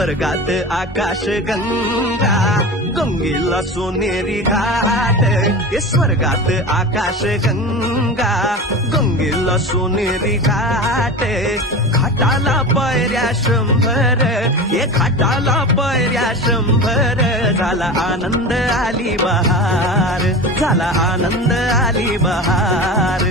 स्वर्गात आकाश गंगा गंगेला सोनेरी घाट हे स्वर्गात आकाश गंगा गंगेला सोनेरी घाट घाटाला पायऱ्या 100 हे घाटाला पायऱ्या 100 झाला आनंद आली बहार झाला आनंद आली बहार